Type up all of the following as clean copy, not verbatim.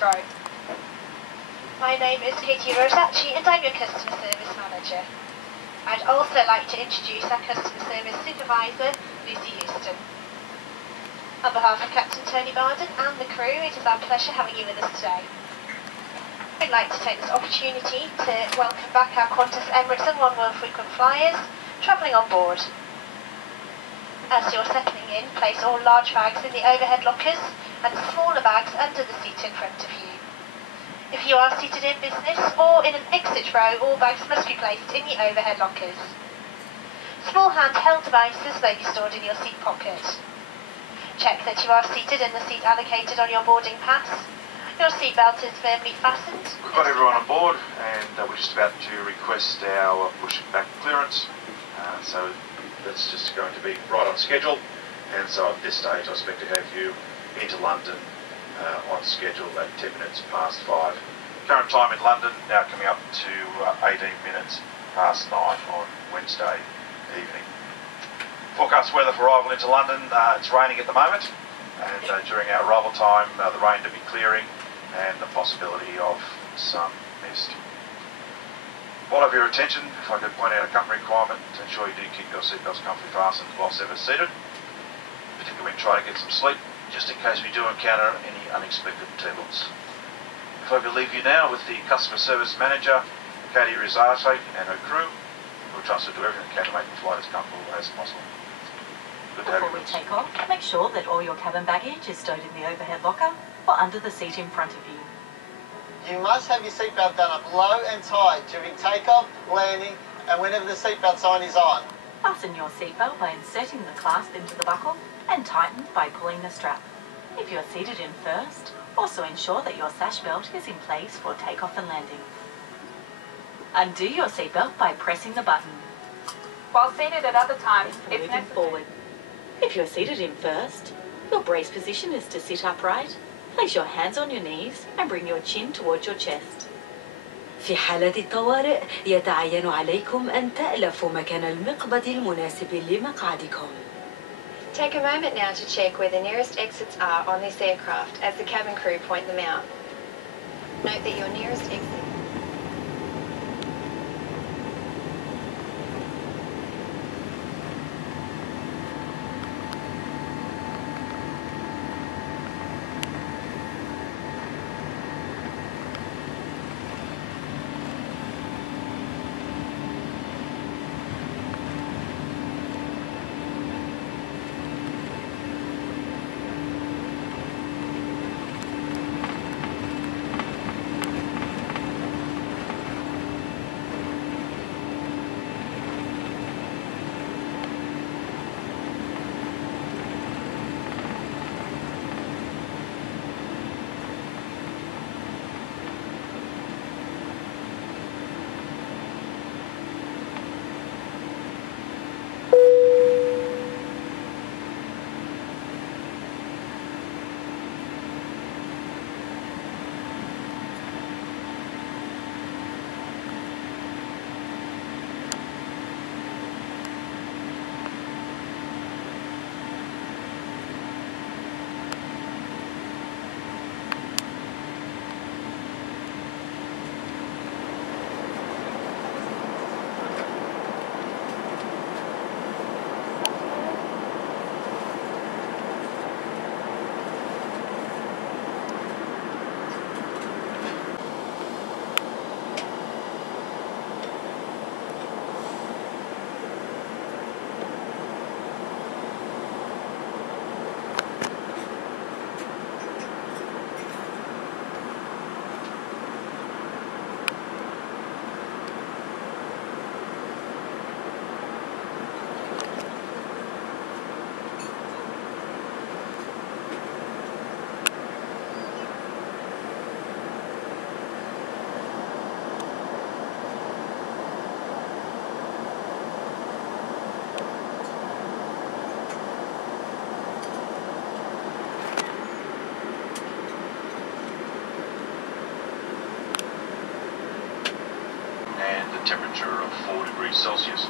first row. My name is Katie Rosacci and I'm your Customer Service Manager. I'd also like to introduce our Customer Service Supervisor, Lucy Houston. On behalf of Captain Tony Barden and the crew, it is our pleasure having you with us today. I'd like to take this opportunity to welcome back our Qantas, Emirates and One World frequent flyers travelling on board. As you're settling in, place all large bags in the overhead lockers and smaller bags under the seat in front of you. If you are seated in business or in an exit row, all bags must be placed in the overhead lockers. Small handheld devices may be stored in your seat pocket. Check that you are seated in the seat allocated on your boarding pass. Your seatbelt is firmly fastened. We've got everyone on board and we're just about to request our push back clearance. So that's just going to be right on schedule. And so at this stage I expect to have you into London on schedule at 10 minutes past 5. Current time in London now coming up to 18 minutes past 9 on Wednesday evening. Forecast weather for arrival into London, it's raining at the moment, and during our arrival time the rain to be clearing and the possibility of some mist. While I have your attention, if I could point out a company requirement to ensure you do keep your seatbelts comfortably fastened whilst ever seated, particularly when trying to get some sleep, just in case we do encounter any unexpected turbulence. If I could leave you now with the Customer Service Manager, Katie Rizarte, and her crew, who will trust to do everything they can to make the flight as comfortable as possible. Before we take off, make sure that all your cabin baggage is stowed in the overhead locker or under the seat in front of you. You must have your seatbelt done up low and tight during takeoff, landing, and whenever the seatbelt sign is on. Fasten your seatbelt by inserting the clasp into the buckle and tighten by pulling the strap. If you are seated in first, also ensure that your sash belt is in place for takeoff and landing. Undo your seatbelt by pressing the button. While seated at other times, it's Moving forward. If you're seated in first, your brace position is to sit upright, place your hands on your knees and bring your chin towards your chest. في حالة الطوارئ يتعين عليكم أن تألفوا مكان المقبض المناسب لمقعدكم. Take a moment now to check where the nearest exits are on this aircraft as the cabin crew point them out. Note that your nearest exit temperature of 4 degrees Celsius.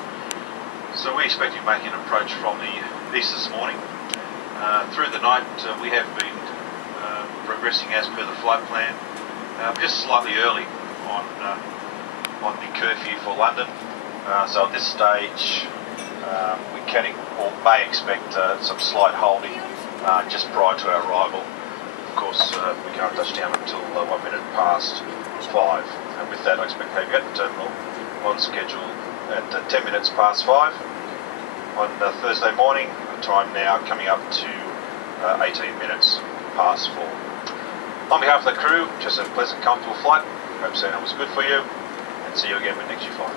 So we expect you making an approach from the east this morning. Through the night we have been progressing as per the flight plan. Just slightly early on the curfew for London. So at this stage, we can or may expect some slight holding just prior to our arrival. Of course, we can't touch down until 1 minute past 5. And with that, I expect to be at the terminal on schedule at 10 minutes past 5 on Thursday morning. Time now coming up to 18 minutes past 4. On behalf of the crew, just a pleasant, comfortable flight. Hope Santa was good for you, and see you again when next you fly.